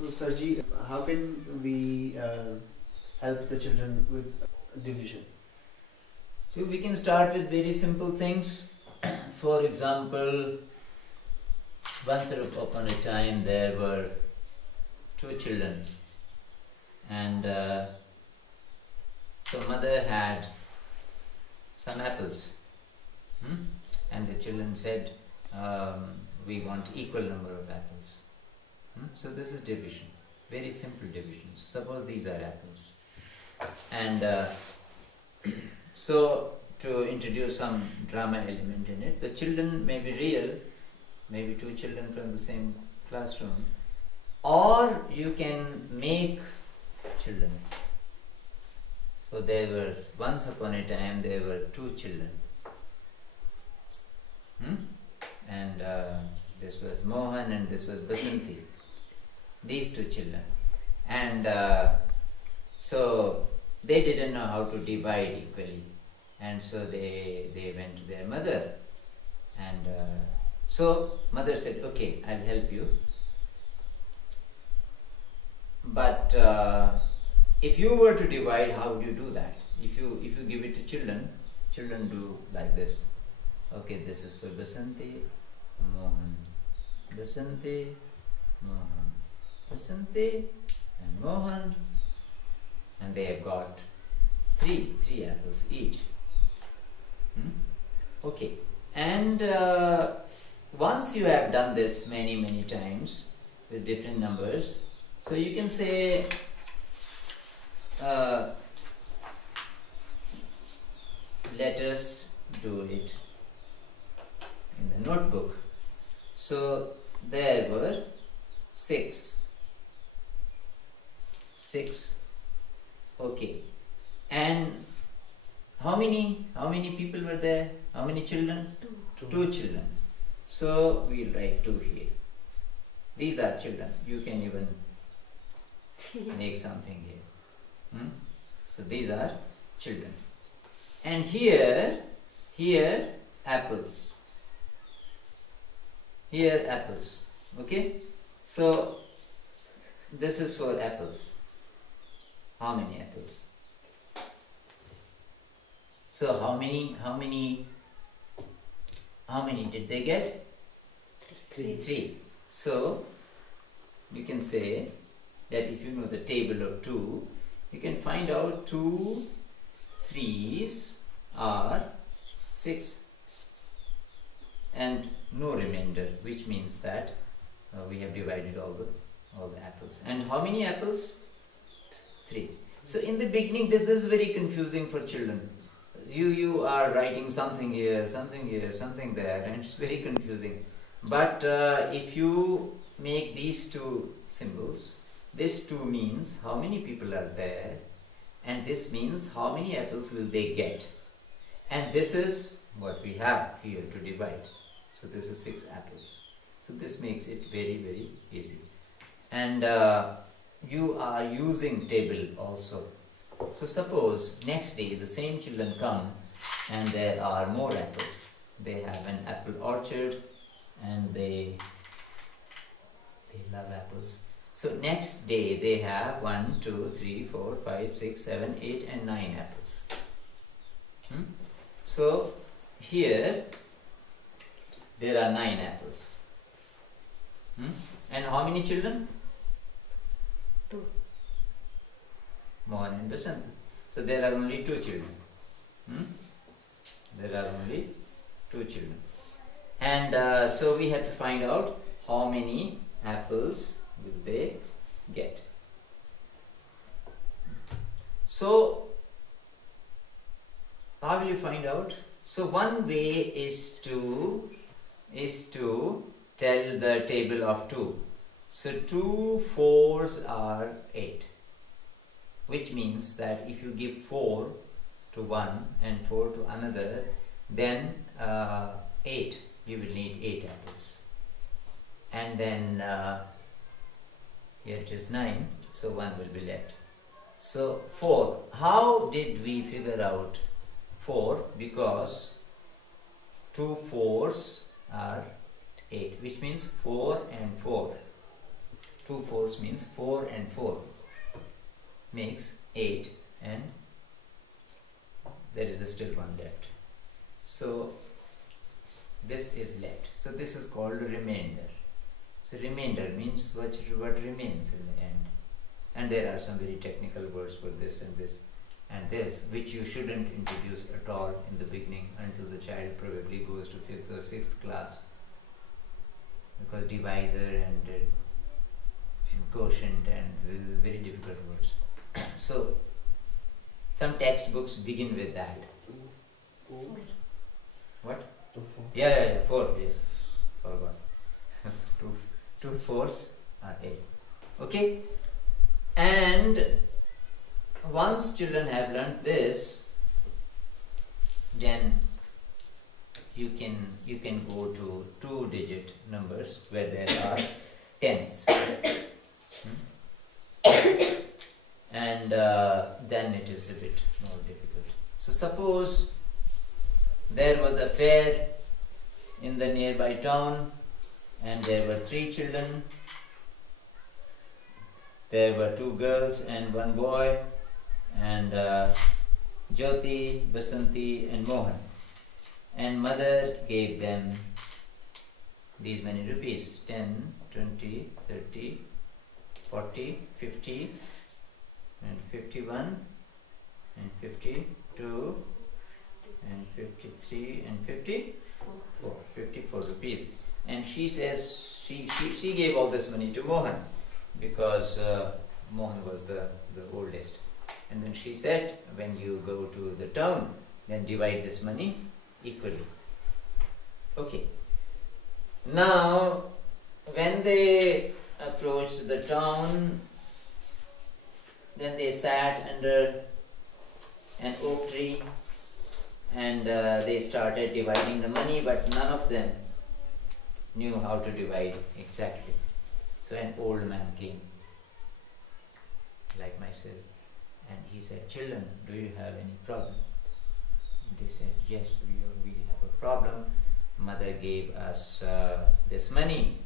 So, Sarji, how can we help the children with division? So we can start with very simple things. For example, once upon a time there were two children, and so mother had some apples, and the children said, we want equal number of apples. So this is division, very simple division. So suppose these are apples, and so to introduce some drama element in it, the children may be real, maybe two children from the same classroom, or you can make children. So there were, once upon a time there were two children, and this was Mohan and this was Basanti, these two children, and so they didn't know how to divide equally, and so they went to their mother, and so mother said, okay, I'll help you, but if you were to divide, how would you do that? If you give it to children do like this. Okay, this is for Basanti, Mohan, Basanti, Mohan, Basanti, and Mohan, and they have got three apples each. Okay, and once you have done this many times with different numbers, so you can say let us do it in the notebook. So there were six. Okay, and how many people were there? How many children? Two children. So we'll write 2 here. These are children. You can even make something here. So these are children. And here apples. Here apples. Okay? So this is for apples. How many apples? So how many did they get? Three. So you can say that if you know the table of 2, you can find out 2 3s are 6, and no remainder, which means that we have divided all the apples. And how many apples? 3. So in the beginning this is very confusing for children. You are writing something here, something there, and it's very confusing. But if you make these two symbols, this 2 means how many people are there, and this means how many apples will they get, and this is what we have here to divide. So this is 6 apples. So this makes it very easy. And you are using table also. So suppose next day the same children come and there are more apples. They have an apple orchard and they love apples. So next day they have 1, 2, 3, 4, 5, 6, 7, 8 and 9 apples. So here there are 9 apples. And how many children? 2. Mohan and Basanti. So there are only 2 children. There are only 2 children. And so we have to find out how many apples will they get. So how will you find out? So one way is to tell the table of 2. So 2 4s are 8, which means that if you give 4 to one and 4 to another, then 8, you will need 8 apples. And then here it is 9, so 1 will be left. So 4, how did we figure out 4? Because 2 4s are 8, which means 4 and 4. 2 fours means 4 and 4 makes 8, and there is still one left. So this is left. So this is called remainder. So remainder means what remains in the end. And there are some very technical words for this and this and this, which you shouldn't introduce at all in the beginning until the child probably goes to 5th or 6th class, because divisor and quotient and very difficult words. So some textbooks begin with that. 4. What? 2, 4. Yeah, 4, yes. Forgot. two fours are 8. Okay? And once children have learnt this, then you can go to 2-digit numbers where there are tens. And then it is a bit more difficult. So suppose there was a fair in the nearby town, and there were 3 children. There were 2 girls and 1 boy, and Jyoti, Basanti and Mohan. And mother gave them these many rupees: 10, 20, 30, 40, 50 and 51 and 52 and 53 and 54. 54 rupees. And she says she gave all this money to Mohan, because Mohan was the oldest. And then she said, when you go to the town, then divide this money equally. Okay. Now, when they approached the town, then they sat under an oak tree, and they started dividing the money, but none of them knew how to divide exactly. So an old man came, like myself, and he said, "Children, do you have any problem?" They said, "Yes, we have a problem. Mother gave us this money.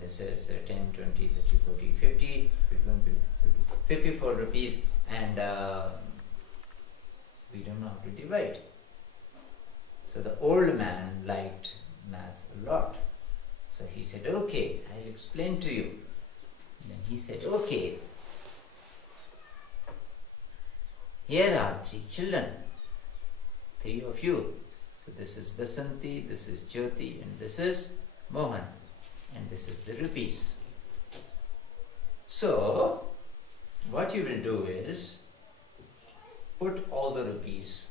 This is 10, 20, 30, 40, 50, 54 rupees, and we don't know how to divide." So the old man liked math a lot. So he said, "Okay, I'll explain to you." Then he said, "Okay, here are 3 children, 3 of you. So this is Basanti, this is Jyoti, and this is Mohan, and this is the rupees. So what you will do is put all the rupees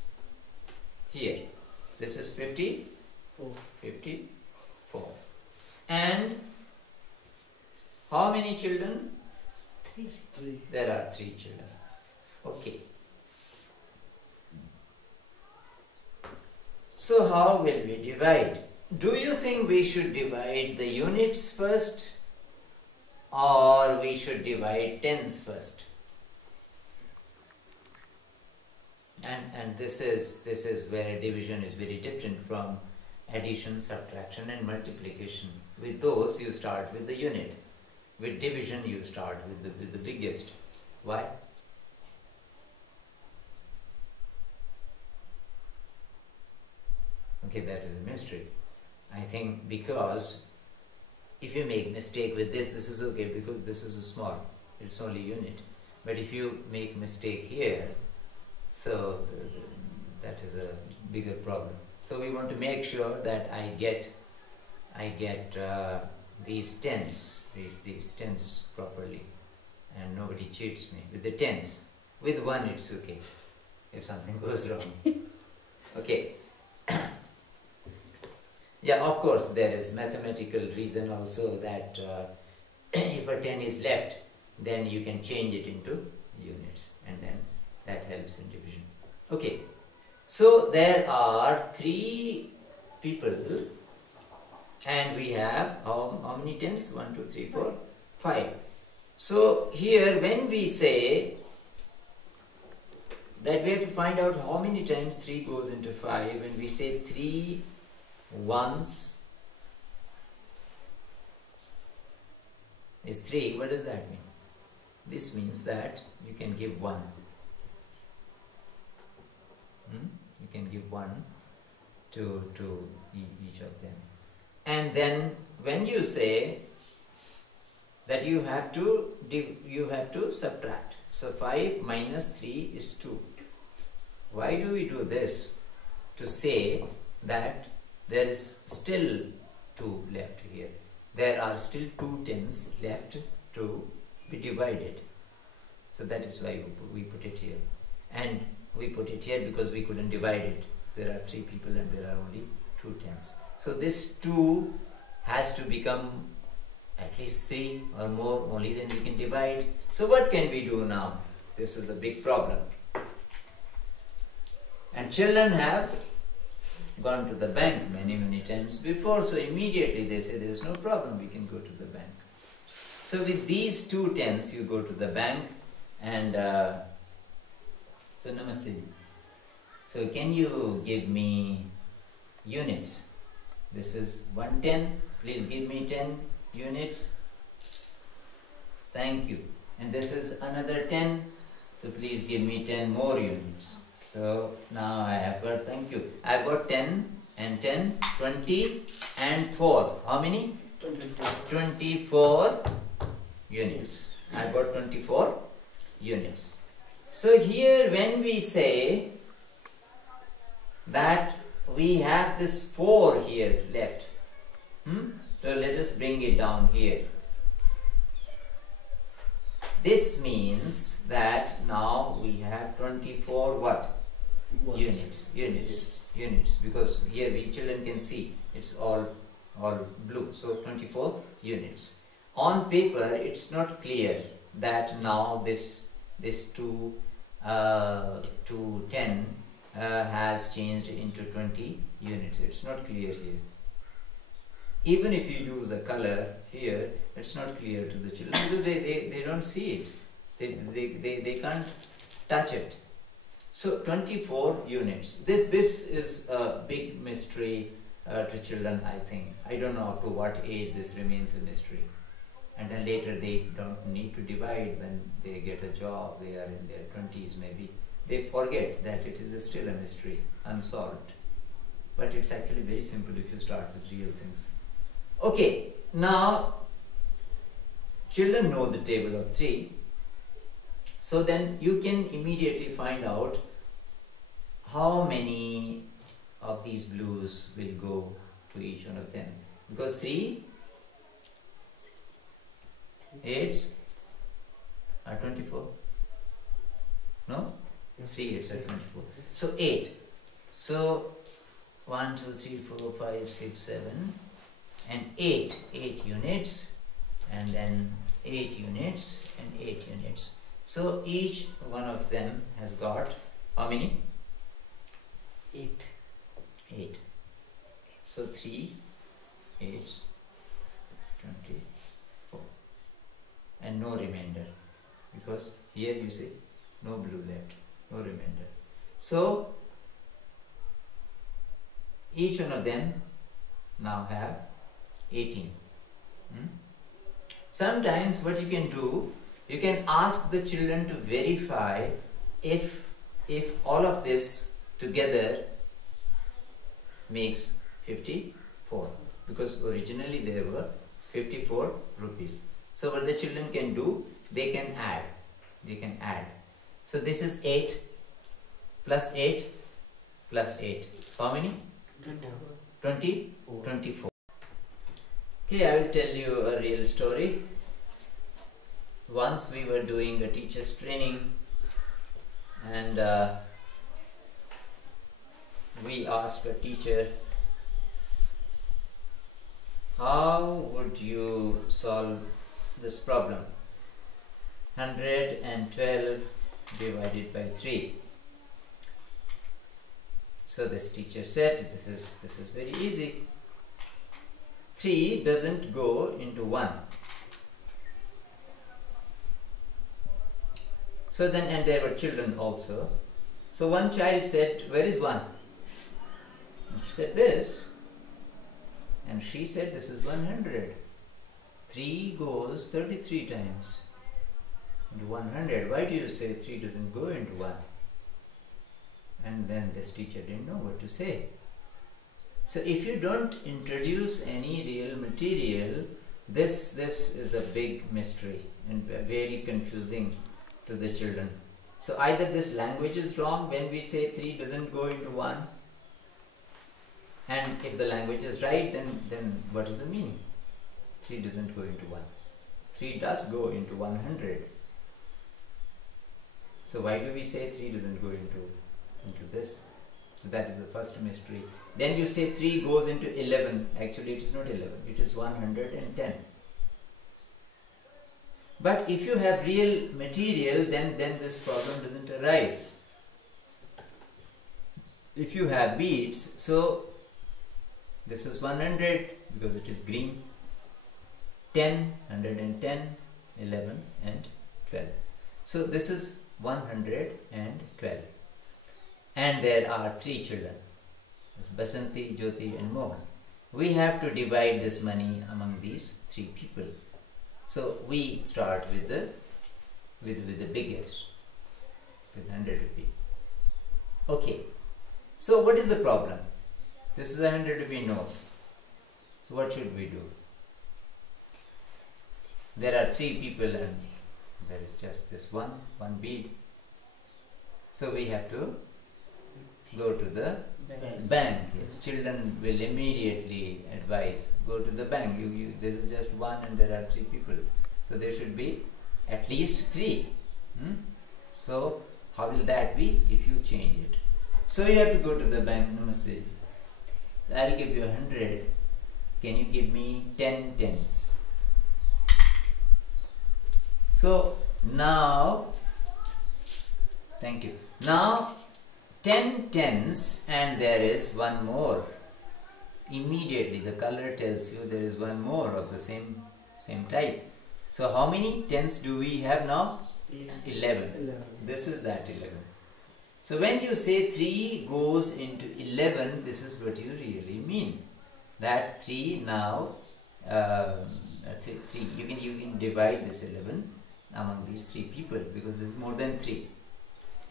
here. This is 54. 54. And how many children? 3. There are 3 children. Okay. So how will we divide? Do you think we should divide the units first, or we should divide tens first? And this is where division is very different from addition, subtraction and multiplication. With those you start with the unit. With division you start with the biggest. Why? Okay, that is a mystery. I think because if you make mistake with this is okay, because this is a small, it's only unit. But if you make mistake here, so that is a bigger problem. So we want to make sure that I get these tens properly, and nobody cheats me with the tens. With 1 it's okay if something goes wrong. Okay. Yeah, of course there is mathematical reason also that if a 10 is left, then you can change it into units, and then that helps in division. Okay, so there are 3 people, and we have how many tens? 1, 2, 3, 4, 5. So here when we say that we have to find out how many times 3 goes into 5, and we say 3 ones is 3. What does that mean? This means that you can give 1. You can give 1 to each of them. And then when you say that you have to subtract. So 5 minus 3 is 2. Why do we do this? To say that there is still 2 left here. There are still 2 tens left to be divided. So that is why we put it here. And we put it here because we couldn't divide it. There are 3 people and there are only 2 tens. So this 2 has to become at least 3 or more, only then we can divide. So what can we do now? This is a big problem. And children have gone to the bank many times before, so immediately they say there is no problem, we can go to the bank. So with these 2 tens you go to the bank and so namaste. So can you give me units? This is 110, please give me 10 units. Thank you. And this is another 10, so please give me 10 more units. So now I have got, thank you, I have got 10 and 10, 20 and 4. How many? 24. 24 units. I have got 24 units. So here when we say that we have this 4 here left, so let us bring it down here. This means that now we have 24 what? Units, because here we children can see it's all blue, so 24 units. On paper it's not clear that now this 2 to 10 has changed into 20 units. It's not clear here. Even if you use a color here, it's not clear to the children because they don't see it. They can't touch it. So 24 units. This is a big mystery to children, I think. I don't know up to what age this remains a mystery. And then later they don't need to divide when they get a job, they are in their 20s maybe. They forget that it is still a mystery, unsolved. But it's actually very simple if you start with real things. Okay, now children know the table of 3. So then you can immediately find out how many of these blues will go to each one of them. Because 3 8s are 24. No? 3 8s are 24. So 8. So 1, 2, 3, 4, 5, 6, 7 and 8 units, and then 8 units and 8 units. So each one of them has got how many? 8. 8. So 3 8s 24 and no remainder, because here you see no blue left, no remainder. So each one of them now have 18. Sometimes what you can do, you can ask the children to verify if all of this together makes 54, because originally there were 54 rupees. So what the children can do, they can add. So this is 8 plus 8 plus 8. How many? 24. Okay, I will tell you a real story. Once we were doing a teacher's training and we asked a teacher, how would you solve this problem? 112 divided by 3. So this teacher said, this is very easy. 3 doesn't go into 1. So then, and there were children also. So one child said, where is 1? And she said this. And she said, this is 100. 3 goes 33 times into 100. Why do you say 3 doesn't go into 1? And then this teacher didn't know what to say. So if you don't introduce any real material, this is a big mystery and very confusing to the children. So either this language is wrong when we say 3 doesn't go into 1, and if the language is right, then what is the meaning? 3 doesn't go into 1. 3 does go into 100. So why do we say 3 doesn't go into this? So that is the first mystery. Then you say 3 goes into 11. Actually it is not 11, it is 110. But if you have real material, then this problem doesn't arise. If you have beads, so this is 100 because it is green, 10, 110, 11 and 12. So this is 112. And there are 3 children, Basanti, Jyoti and Mohan. We have to divide this money among these 3 people. So we start with the biggest, with 100 rupee. Okay, so what is the problem? This is a 100 rupee note. So what should we do? There are 3 people and there is just this one bead. So we have to go to the bank. Yes, children will immediately advise, go to the bank. This is just one and there are 3 people. So there should be at least 3. So how will that be if you change it? So you have to go to the bank. Namaste. I'll give you 100. Can you give me 10 tens? So now, thank you. Now 10 tens and there is one more. Immediately the color tells you there is one more of the same type. So how many tens do we have now? 11. This is that 11. So when you say 3 goes into 11, this is what you really mean. That 3 now, 3 you can divide this 11 among these 3 people because there is more than 3.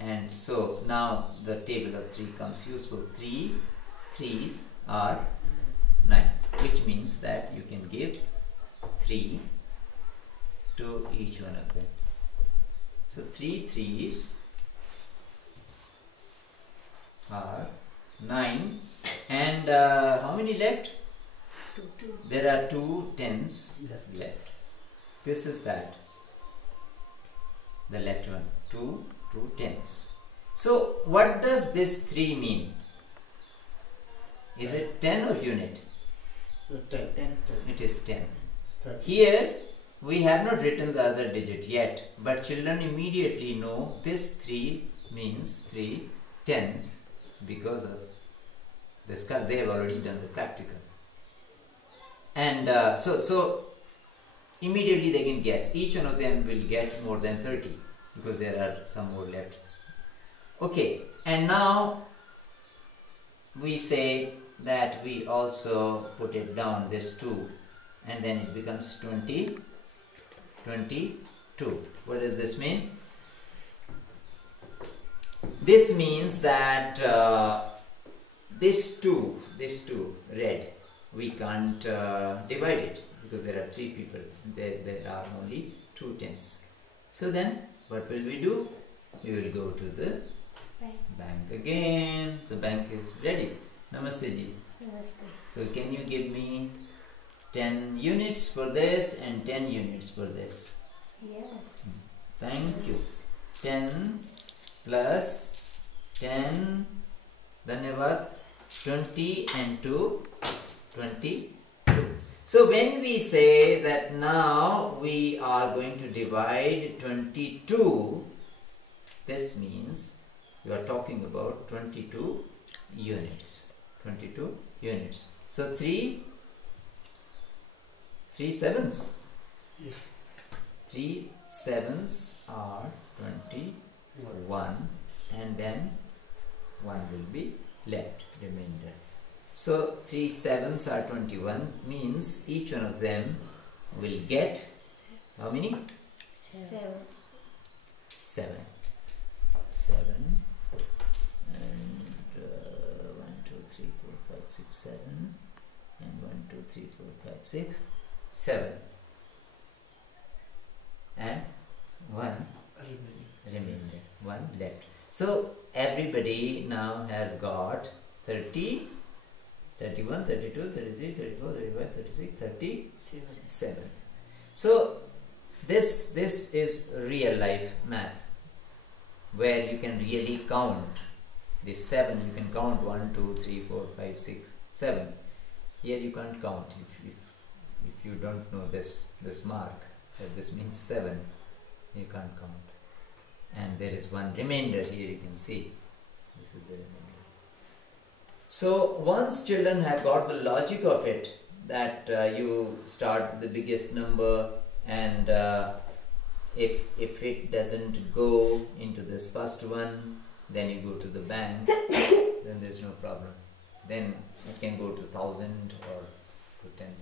And so now the table of 3 comes useful. 3 3s are 9, which means that you can give 3 to each one of them. So 3 3s are 9, and how many left? 2. There are 2 tens left. This is that, the left one, 2 tens. So what does this 3 mean? Is it 10 or unit? 10. It is 10. Here we have not written the other digit yet, but children immediately know this 3 means 3 tens because of this. They have already done the practical, and so immediately they can guess. Each one of them will get more than 30 because there are some more left. Okay, and now we say that we also put it down, this 2, and then it becomes 22. What does this mean? This means that this 2 red, we can't divide it because there are 3 people. There are only 2 tens. So then what will we do? We will go to the bank again. The bank is ready. Namaste ji. Namaste. So can you give me 10 units for this and 10 units for this? Yes. Thank you. 10 plus 10, Dhanyavad, 20 and 2, 22. So when we say that now we are going to divide 22, this means you are talking about 22 units. 22 units. So 3 sevens. Yes. 3 sevens are 21, and then 1 will be left, remainder. So 3 sevens are 21 means each one of them will get how many? 7. 7. 7 and 1, 2, 3, 4, 5, 6, 7 and 1, 2, 3, 4, 5, 6, 7 and 1 remainder, 1 left. So everybody now has got 30, 31, 32, 33, 34, 35, 36, 37. So this is real life math, where you can really count this 7. You can count 1, 2, 3, 4, 5, 6, 7. Here you can't count if you don't know this mark, that this means 7. You can't count. And there is one remainder here, you can see. This is the remainder. So once children have got the logic of it, that you start with the biggest number, and if it doesn't go into this first one, then you go to the bank, then there's no problem. Then it can go to 1,000 or to 10,000.